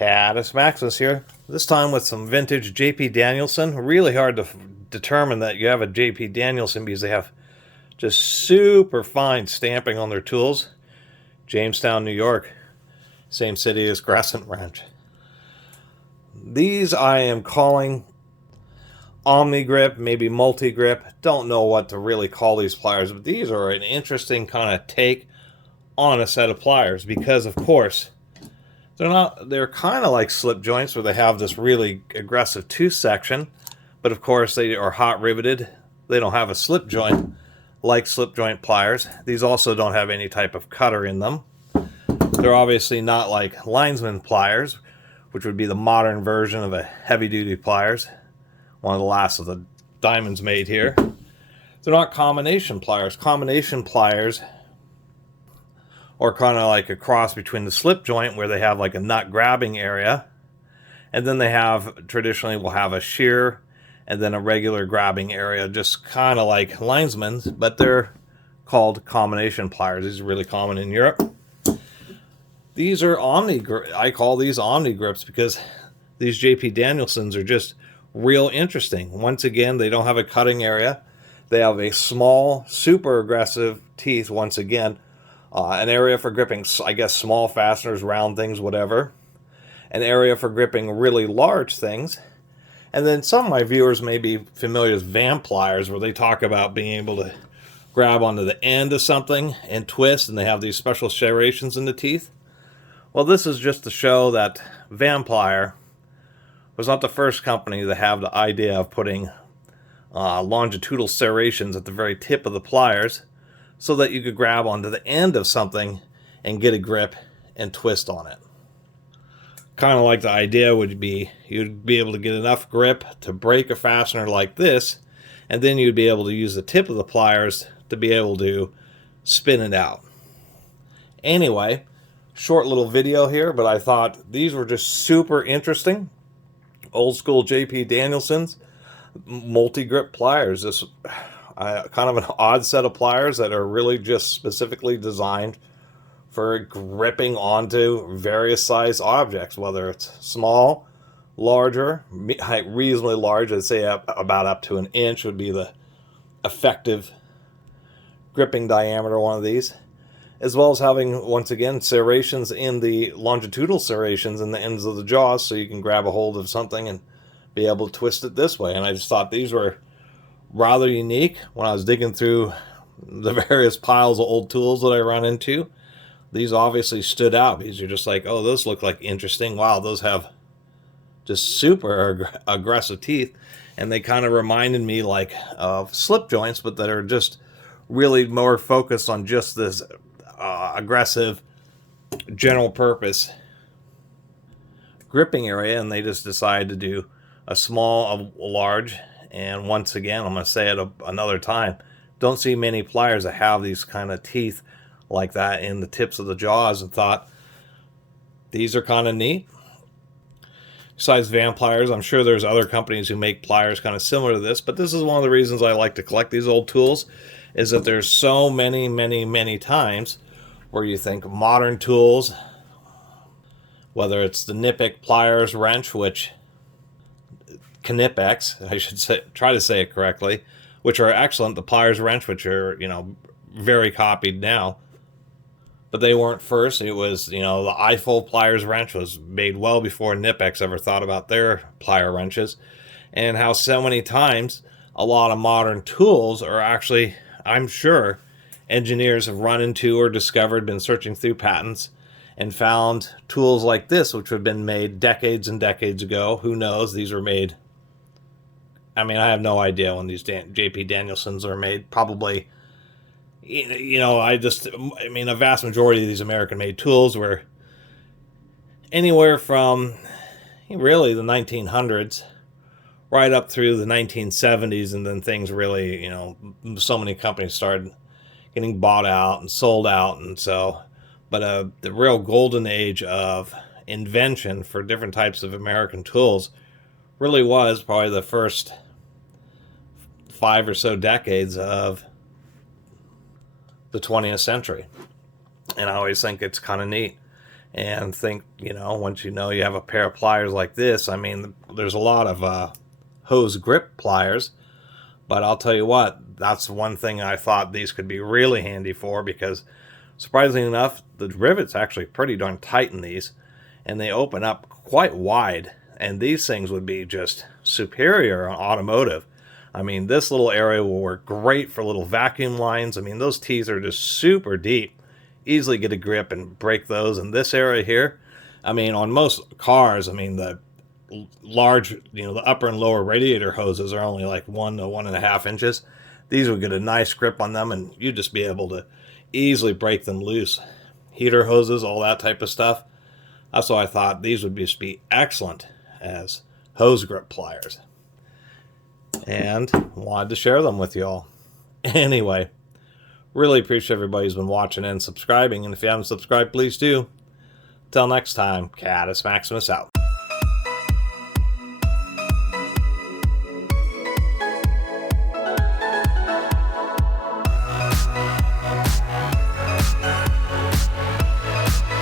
Catus Maximus here. This time with some vintage J.P. Danielson. Really hard to determine that you have a J.P. Danielson because they have just super fine stamping on their tools. Jamestown, New York. Same city as Crescent Ranch. These I am calling Omni-Grip, maybe multi-grip. Don't know what to really call these pliers, but these are an interesting kind of take on a set of pliers because, of course, they're kind of like slip joints where they have this really aggressive tooth section, but of course they are hot riveted. They don't have a slip joint like slip joint pliers. These also don't have any type of cutter in them. They're obviously not like linesman pliers, which would be the modern version of a heavy-duty pliers. One of the last of the diamonds made here. They're not combination pliers. Combination pliers are kind of like a cross between the slip joint where they have like a nut grabbing area, and then they have, traditionally will have a shear and then a regular grabbing area, just kind of like linesman's, but they're called combination pliers. These are really common in Europe. These are Omni-Grip. I call these Omni-Grips because these J.P. Danielsons are just real interesting. Once again, they don't have a cutting area. They have a small, super aggressive teeth, once again. An area for gripping, I guess, small fasteners, round things, whatever. An area for gripping really large things. And then some of my viewers may be familiar with van pliers, where they talk about being able to grab onto the end of something and twist, and they have these special serrations in the teeth. Well, this is just to show that Van Plier was not the first company to have the idea of putting longitudinal serrations at the very tip of the pliers so that you could grab onto the end of something and get a grip and twist on it. Kind of like the idea would be you'd be able to get enough grip to break a fastener like this, and then you'd be able to use the tip of the pliers to be able to spin it out. Anyway, short little video here, but I thought these were just super interesting. Old school J.P. Danielson's multi-grip pliers. This kind of an odd set of pliers that are really just specifically designed for gripping onto various size objects, whether it's small, larger, reasonably large. I'd say about up to an inch would be the effective gripping diameter of one of these, as well as having, once again, serrations in the longitudinal serrations in the ends of the jaws, so you can grab a hold of something and be able to twist it this way. And I just thought these were rather unique when I was digging through the various piles of old tools that I run into. These obviously stood out because you're just like, oh, those look like interesting. Wow, those have just super aggressive teeth. And they kind of reminded me like of slip joints, but that are just really more focused on just this aggressive general purpose gripping area. And they just decided to do a small, a large. And once again, I'm going to say it another time, don't see many pliers that have these kind of teeth like that in the tips of the jaws, and thought these are kind of neat. Besides Van Pliers, I'm sure there's other companies who make pliers kind of similar to this, but this is one of the reasons I like to collect these old tools, is that there's so many times where you think modern tools, whether it's the Knipex pliers wrench, which Knipex, I should say, try to say it correctly, which are excellent, the pliers wrench, which are, very copied now. But they weren't first. It was, the Eiffel pliers wrench was made well before Knipex ever thought about their plier wrenches. And how so many times a lot of modern tools are actually, I'm sure, engineers have run into or discovered, been searching through patents, and found tools like this, which have been made decades and decades ago. Who knows? These were made, I have no idea when these J.P. Danielsons are made. Probably, a vast majority of these American-made tools were anywhere from really the 1900s right up through the 1970s, and then things really, so many companies started getting bought out and sold out, and so, but the real golden age of invention for different types of American tools really was probably the first 5 or so decades of the 20th century. And I always think it's kind of neat. And think, you know, once you know you have a pair of pliers like this, I mean, there's a lot of hose grip pliers, but I'll tell you what, that's one thing I thought these could be really handy for, because surprisingly enough, the rivets actually pretty darn tight in these, and they open up quite wide, and these things would be just superior on Automotive. I mean, this little area will work great for little vacuum lines. I mean, those teeth are just super deep. Easily get a grip and break those. And this area here, I mean, on most cars, I mean, the large, you know, the upper and lower radiator hoses are only like 1 to 1.5 inches. These would get a nice grip on them, and you'd just be able to easily break them loose. Heater hoses, all that type of stuff. That's why I thought these would just be excellent as hose grip pliers. And wanted to share them with y'all. Anyway, really appreciate everybody who's been watching and subscribing. And if you haven't subscribed, please do. Till next time, Catus Maximus out.